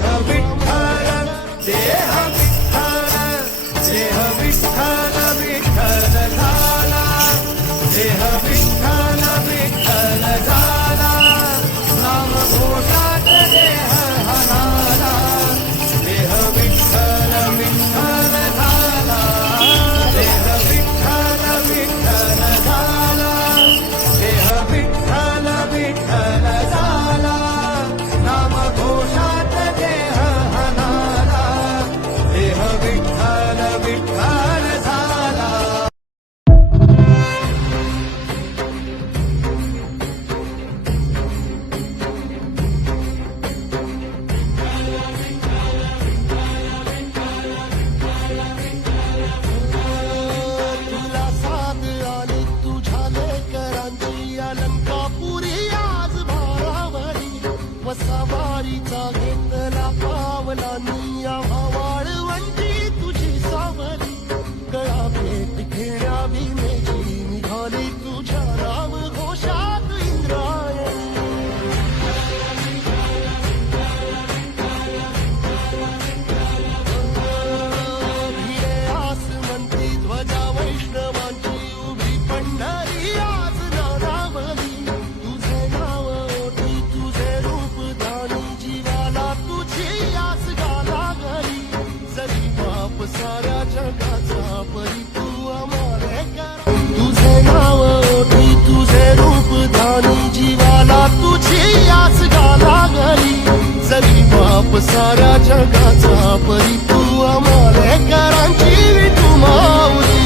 happy. बारीचा घेतला पावलानी. साऱ्या जगाचा परी तू अमोरे तुझे नाव ओठी तुझे रूप दानी जीवाला तुझी आस गाला घरी. जरी बाप साऱ्या जगाचा परी तू अमोरे करांची विटू माऊली.